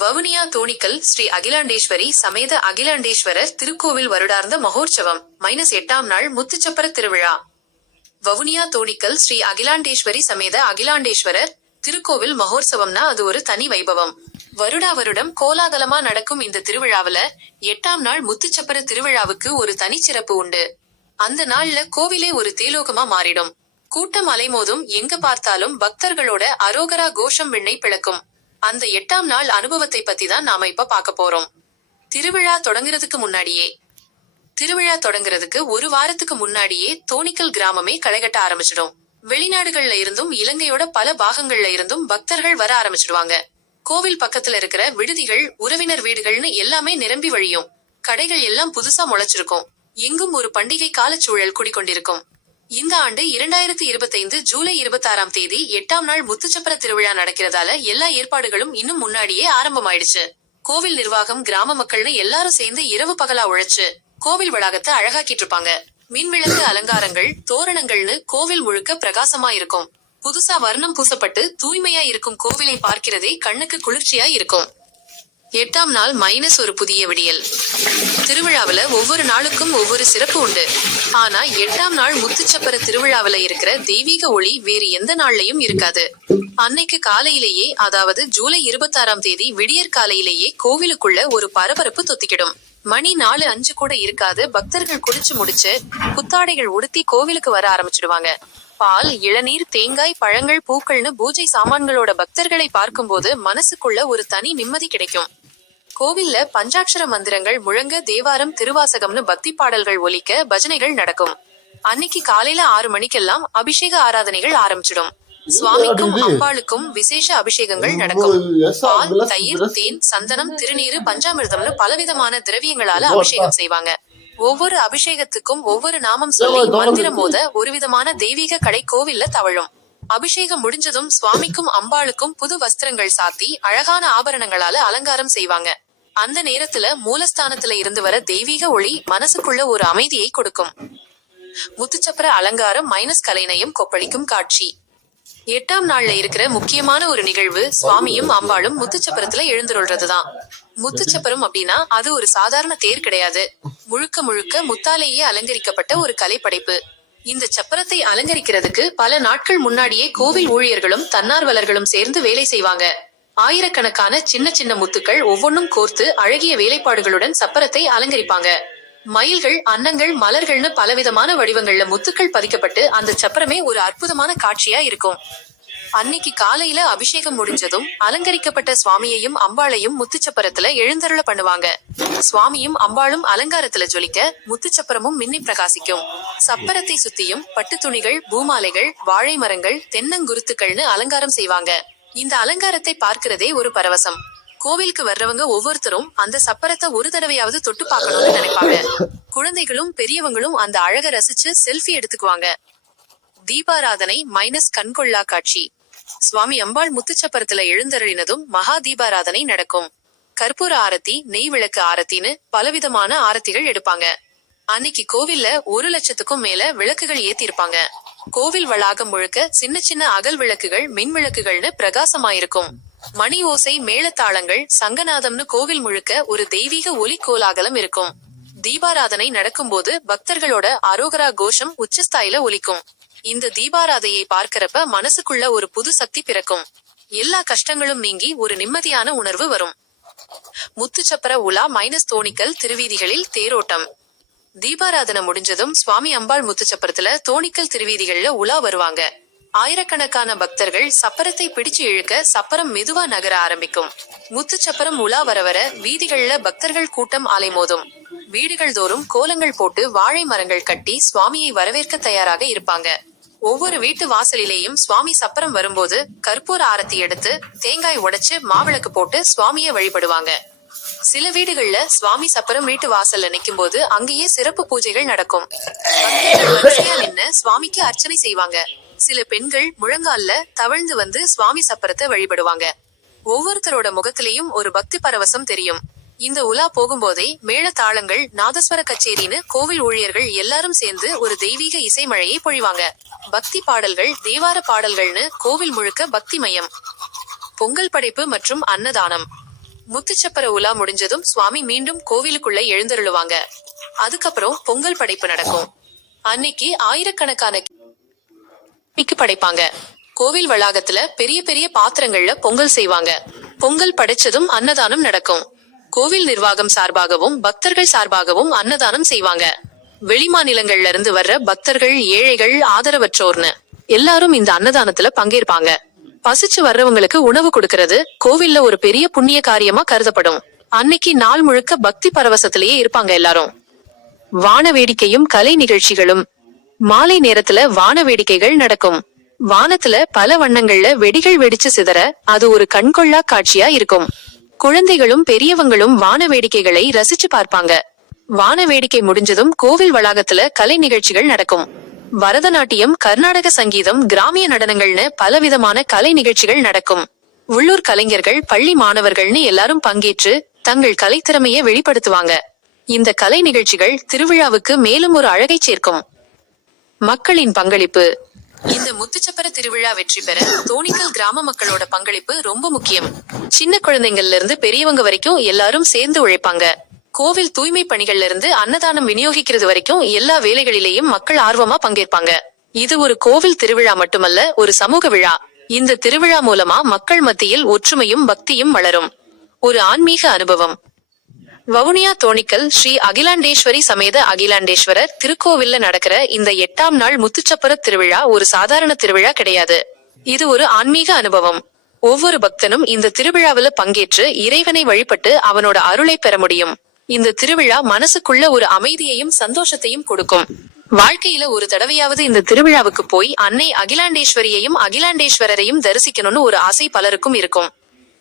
வவுனியா தோணிக்கல் ஸ்ரீ அகிலாண்டேஸ்வரி சமேத அகிலாண்டேஸ்வரர் திருக்கோவில் வருடார்ந்த மகோற்சவம் -8ஆம் நாள் முத்துச்சப்பர திருவிழா. வவுனியா தோணிக்கல் ஸ்ரீ அகிலாண்டேஸ்வரி சமேத அகிலாண்டேஸ்வரர் திருக்கோவில் மகோற்சவம்னா அது ஒரு தனி வைபவம். வருடா வருடம் கோலாகலமா நடக்கும் இந்த திருவிழாவுல 8ஆம் நாள் முத்துச்சப்பர திருவிழாவுக்கு ஒரு தனிச்சிறப்பு உண்டு. அந்த நாள்ல கோவிலே ஒரு தேலோகமா மாறிடும். கூட்டம் அலைமோதும், எங்க பார்த்தாலும் பக்தர்களோட அரோகரா கோஷம் விண்ணை பிளக்கும். அந்த 8ஆம் நாள் அனுபவத்தை பத்தி தான் நாம இப்ப பார்க்க போறோம். திருவிழா தொடங்குறதுக்கு ஒரு வாரத்துக்கு முன்னாடியே தோணிக்கல் கிராமமே களைகட்ட ஆரம்பிச்சிடும். வெளிநாடுகள்ல இருந்தும் இலங்கையோட பல பாகங்கள்ல இருந்தும் பக்தர்கள் வர ஆரம்பிச்சிடுவாங்க. கோவில் பக்கத்துல இருக்கிற விடுதிகள், உறவினர் வீடுகள்னு எல்லாமே நிரம்பி வழியும். கடைகள் எல்லாம் புதுசா முளைச்சிருக்கும். எங்கும் ஒரு பண்டிகை காலச்சூழல் குடிக்கொண்டிருக்கும். இந்த ஆண்டு 2025 ஜூலை 26ஆம் தேதி 8ஆம் நாள் முத்துச்சப்பர திருவிழா நடக்கிறதால எல்லா ஏற்பாடுகளும் இன்னும் முன்னாடியே ஆரம்பமாயிடுச்சு. கோவில் நிர்வாகம், கிராம மக்கள்னு எல்லாரும் சேர்ந்து இரவு பகலா உழைச்சு கோவில் வளாகத்தை அழகாக்கிட்டு இருப்பாங்க. மின்விளக்கு அலங்காரங்கள், தோரணங்கள்னு கோவில் முழுக்க பிரகாசமா இருக்கும். புதுசா வர்ணம் பூசப்பட்டு தூய்மையா இருக்கும் கோவிலை பார்க்கிறதே கண்ணுக்கு குளிர்ச்சியா இருக்கும். 8ஆம் நாள் ஒரு புதிய விடியல். திருவிழாவுல ஒவ்வொரு நாளுக்கும் ஒவ்வொரு சிறப்பு உண்டு. ஆனா 8ஆம் நாள் முத்துச்சப்பர திருவிழாவுல இருக்கிற தெய்வீக ஒளி வேறு எந்த நாள்லயும் இருக்காது. அன்னைக்கு காலையிலேயே, அதாவது ஜூலை 26ஆம் தேதி விடியற் காலையிலேயே கோவிலுக்குள்ள ஒரு பரபரப்பு தொத்திக்கிடும். மணி 4:05 கூட இருக்காது. பக்தர்கள் குடிச்சு முடிச்சு புத்தாடைகள் உடுத்தி கோவிலுக்கு வர ஆரம்பிச்சிடுவாங்க. பால், இளநீர், தேங்காய், பழங்கள், பூக்கள்னு பூஜை சாமான்களோட பக்தர்களை பார்க்கும்போது மனசுக்குள்ள ஒரு தனி நிம்மதி கிடைக்கும். கோவில்ல பஞ்சாட்சர மந்திரங்கள் முழங்க, தேவாரம், திருவாசகம்னு பக்தி பாடல்கள் ஒலிக்க, பஜனைகள் நடக்கும். அன்னைக்கு காலையில 6 மணிக்கெல்லாம் அபிஷேக ஆராதனைகள் ஆரம்பிச்சிடும். சுவாமிக்கும் அம்பாளுக்கும் விசேஷ அபிஷேகங்கள் நடக்கும். பால், தயிர், தேன், சந்தனம், திருநீரு, பஞ்சாமிர்தம்னு பலவிதமான திரவியங்களால அபிஷேகம் செய்வாங்க. ஒவ்வொரு அபிஷேகத்துக்கும் ஒவ்வொரு நாமம் சொல்லி மந்திரம் மோத ஒருவிதமான தெய்வீக கடை கோவில்ல தவழும். அபிஷேகம் முடிஞ்சதும் சுவாமிக்கும் அம்பாளுக்கும் புது வஸ்திரங்கள் சாத்தி அழகான ஆபரணங்களால அலங்காரம் செய்வாங்க. அந்த நேரத்துல மூலஸ்தானத்துல இருந்து வர தெய்வீக ஒளி மனசுக்குள்ள ஒரு அமைதியை கொடுக்கும். முத்துச்சப்பர அலங்காரம் கலைநயம் கொப்பளிக்கும் காட்சி. 8ஆம் நாள்ல இருக்கிற முக்கியமான ஒரு நிகழ்வு சுவாமியும் அம்பாளும் முத்துச்சப்பரத்துல எழுந்துருள்றதுதான். முத்துச்சப்பரம் அப்படின்னா அது ஒரு சாதாரண தேர் கிடையாது. முழுக்க முழுக்க முத்தாலேயே அலங்கரிக்கப்பட்ட ஒரு கலைப்படைப்பு. இந்த சப்பரத்தை அலங்கரிக்கிறதுக்கு பல நாட்கள் முன்னாடியே கோவில் ஊழியர்களும் தன்னார்வலர்களும் சேர்ந்து வேலை செய்வாங்க. ஆயிரக்கணக்கான சின்ன சின்ன முத்துக்கள் ஒவ்வொன்னும் கோர்த்து அழகிய வேலைப்பாடுகளுடன் சப்பரத்தை அலங்கரிப்பாங்க. மயில்கள், அன்னங்கள், மலர்கள்னு பலவிதமான வடிவங்கள்ல முத்துக்கள் பதிக்கப்பட்டு அந்த சப்பரமே ஒரு அற்புதமான காட்சியா இருக்கும். அன்னைக்கு காலையில அபிஷேகம் முடிஞ்சதும் அலங்கரிக்கப்பட்ட சுவாமியையும் அம்பாளையும் முத்துச்சப்பரத்துல எழுந்தருள பண்ணுவாங்க. சுவாமியும் அம்பாளும் அலங்காரத்துல ஜொலிக்க, முத்துச்சப்பரமும் மின்னி பிரகாசிக்கும். சப்பரத்தை சுத்தியும் பட்டு துணிகள், பூமாலைகள், வாழை மரங்கள், தென்னங்குருத்துக்கள்னு அலங்காரம் செய்வாங்க. இந்த அலங்காரத்தை பார்க்கிறதே ஒரு பரவசம். கோவிலுக்கு வர்றவங்க ஒவ்வொருத்தரும் அந்த சப்பரத்தை ஒரு தடவையாவது தொட்டு பார்க்கணும்னு நினைப்பாங்க. குழந்தைகளும் பெரியவங்களும் அந்த அழக ரசிச்சு செல்ஃபி எடுத்துக்குவாங்க. தீபாராதனை கண்கொள்ளா காட்சி. சுவாமி அம்பாள் முத்துச்சப்பரத்துல எழுந்தருளினதும் மகா தீபாராதனை நடக்கும். கற்பூர ஆரத்தி, நெய் விளக்கு ஆரத்தின்னு பலவிதமான ஆரத்திகள் எடுப்பாங்க. அன்னைக்கு கோவில்ல 1,00,000க்கும் மேல விளக்குகள் ஏத்தி இருப்பாங்க. கோவில் வளாகம் முழுக்க சின்ன சின்ன அகல் விளக்குகள், மின் விளக்குகள்னு பிரகாசமாயிருக்கும். மணி ஓசை, மேளதாளங்கள், சங்கநாதம்னு கோவில் முழுக்க ஒரு தெய்வீக ஒலி கோலாகலம் இருக்கும். தீபாராதனை நடக்கும்போது பக்தர்களோட அரோகரா கோஷம் உச்சஸ்தாயில ஒலிக்கும். இந்த தீபாராதையை பார்க்கிறப்ப மனசுக்குள்ள ஒரு புது சக்தி பிறக்கும். எல்லா கஷ்டங்களும் நீங்கி ஒரு நிம்மதியான உணர்வு வரும். முத்துச்சப்பர உலா தோணிக்கல் திருவீதிகளில் தேரோட்டம். தீபாராதனை முடிஞ்சதும் சுவாமி அம்பாள் முத்துச்சப்பரத்துல தோணிக்கல் திருவீதிகள்ல உலா வருவாங்க. ஆயிரக்கணக்கான பக்தர்கள் சப்பரத்தை பிடிச்சு இழுக்க சப்பரம் மெதுவா நகர ஆரம்பிக்கும். முத்துச்சப்பரம் உலா வர வர வீதிகள்ல பக்தர்கள் கூட்டம் அலைமோதும். வீடுகள் தோறும் கோலங்கள் போட்டு வாழை மரங்கள் கட்டி சுவாமியை வரவேற்க தயாராக இருப்பாங்க. ஒவ்வொரு வீட்டு வாசலிலேயும் சுவாமி சப்பரம் வரும்போது கற்பூர ஆரத்தி எடுத்து தேங்காய் உடைச்சு மாவிளக்கு போட்டு சுவாமியை வழிபடுவாங்க. சில வீடுகள்ல சுவாமி சப்பரம் வீட்டு வாசல்ல நிக்கும் போது அங்கேயே சிறப்பு பூஜைகள் நடக்கும். பக்தர்கள் வரிசையா நின்னு சுவாமிக்கு அர்ச்சனை செய்வாங்க. சில பெண்கள் முழங்கால்ல தவழ்ந்து வந்து சுவாமி சப்பரத்தை வழிபடுவாங்க. ஒவ்வொருத்தரோட முகத்திலையும் ஒரு பக்தி பரவசம் தெரியும். இந்த உலா போகும்போதே மேள தாளங்கள், நாதஸ்வர கச்சேரின்னு கோவில் ஊழியர்கள் எல்லாரும் சேர்ந்து ஒரு தெய்வீக இசைமழையை பொழிவாங்க. பக்தி பாடல்கள், தேவார பாடல்கள்னு கோவில் முழுக்க பக்தி மயம். பொங்கல் படைப்பு மற்றும் அன்னதானம். முத்துச்சப்பர உலா முடிஞ்சதும் சுவாமி மீண்டும் கோவிலுக்குள்ள எழுந்தருளுவாங்க. அதுக்கப்புறம் பொங்கல் படைப்பு நடக்கும். அன்னைக்கு ஆயிரக்கணக்கான கிக்கு படைப்பாங்க. கோவில் வளாகத்துல பெரிய பெரிய பாத்திரங்கள்ல பொங்கல் செய்வாங்க. பொங்கல் படைச்சதும் அன்னதானம் நடக்கும். கோவில் நிர்வாகம் சார்பாகவும் பக்தர்கள் சார்பாகவும் அன்னதானம் செய்வாங்க. வெளிமாநிலங்கள்ல இருந்து வர்ற பக்தர்கள், ஏழைகள், ஆதரவற்றோர்னு எல்லாரும் இந்த அன்னதானத்துல பங்கேற்பாங்க. பசிச்சு வர்றவங்களுக்கு உணவு கொடுக்கறது கோவில்ல ஒரு பெரிய புண்ணிய காரியமா கருதப்படும். அன்னைக்கு நாள் முழுக்க பக்தி பரவசத்திலேயே இருப்பாங்க எல்லாரும். வான வேடிக்கையும் கலை நிகழ்ச்சிகளும். மாலை நேரத்துல வான வேடிக்கைகள் நடக்கும். வானத்துல பல வண்ணங்கள்ல வெடிகள் வெடிச்சு சிதற அது ஒரு கண்கொள்ளா காட்சியா இருக்கும். குழந்தைகளும் பெரியவங்களும் வான வேடிக்கைகளை ரசிச்சு பார்ப்பாங்க. வான வேடிக்கை முடிஞ்சதும் கோவில் வளாகத்துல கலை நிகழ்ச்சிகள் நடக்கும். பரதநாட்டியம், கர்நாடக சங்கீதம், கிராமிய நடனங்கள்னு பலவிதமான கலை நிகழ்ச்சிகள் நடக்கும். உள்ளூர் கலைஞர்கள், பள்ளி மாணவர்கள்னு எல்லாரும் பங்கேற்று தங்கள் கலைத்திறமையை வெளிப்படுத்துவாங்க. இந்த கலை நிகழ்ச்சிகள் திருவிழாவுக்கு மேலும் ஒரு அழகை சேர்க்கும். மக்களின் பங்களிப்பு. இந்த முத்துச்சப்பர திருவிழா வெற்றி பெற தோணிக்கல் கிராம மக்களோட பங்களிப்பு ரொம்ப முக்கியம். சின்ன குழந்தைங்கள்ல இருந்து பெரியவங்க வரைக்கும் எல்லாரும் சேர்ந்து உழைப்பாங்க. கோவில் தூய்மை பணிகள்ல இருந்து அன்னதானம் விநியோகிக்கிறது வரைக்கும் எல்லா வேலைகளிலேயும் மக்கள் ஆர்வமா பங்கேற்பாங்க. இது ஒரு கோவில் திருவிழா மட்டுமல்ல, ஒரு சமூக விழா. இந்த திருவிழா மூலமா மக்கள் மத்தியில் ஒற்றுமையும் பக்தியும் வளரும். ஒரு ஆன்மீக அனுபவம். வவுனியா தோணிக்கல் ஸ்ரீ அகிலாண்டேஸ்வரி சமேத அகிலாண்டேஸ்வரர் திருக்கோவில்ல நடக்கிற இந்த 8ஆம் நாள் முத்துச்சப்பர திருவிழா ஒரு சாதாரண திருவிழா கிடையாது. இது ஒரு ஆன்மீக அனுபவம். ஒவ்வொரு பக்தனும் இந்த திருவிழாவில பங்கேற்று இறைவனை வழிபட்டு அவனோட அருளை பெற முடியும். இந்த திருவிழா மனசுக்குள்ள ஒரு அமைதியையும் சந்தோஷத்தையும் கொடுக்கும். வாழ்க்கையில ஒரு தடவையாவது இந்த திருவிழாவுக்கு போய் அன்னை அகிலாண்டேஸ்வரியையும் அகிலாண்டேஸ்வரரையும் தரிசிக்கணும்னு ஒரு ஆசை பலருக்கும் இருக்கும்.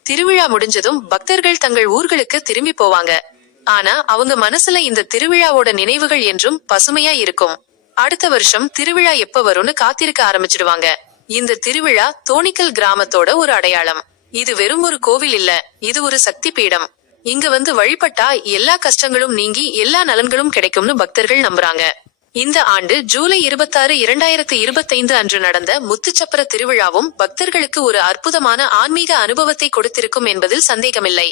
திருவிழா முடிஞ்சதும் பக்தர்கள் தங்கள் ஊர்களுக்கு திரும்பி போவாங்க. ஆனா அவங்க மனசுல இந்த திருவிழாவோட நினைவுகள் என்றும் பசுமையா இருக்கும். அடுத்த வருஷம் திருவிழா எப்ப வரும்னு காத்திருக்க ஆரம்பிச்சிடுவாங்க. இந்த திருவிழா தோணிக்கல் கிராமத்தோட ஒரு அடையாளம். இது வெறும் ஒரு கோவில் இல்ல, இது ஒரு சக்தி பீடம். இங்க வந்து வழிபட்டா எல்லா கஷ்டங்களும் நீங்கி எல்லா நலன்களும் கிடைக்கும்னு பக்தர்கள் நம்புறாங்க. இந்த ஆண்டு ஜூலை 26, 2025 அன்று நடந்த முத்துச்சப்பர திருவிழாவும் பக்தர்களுக்கு ஒரு அற்புதமான ஆன்மீக அனுபவத்தை கொடுத்திருக்கும் என்பதில் சந்தேகமில்லை.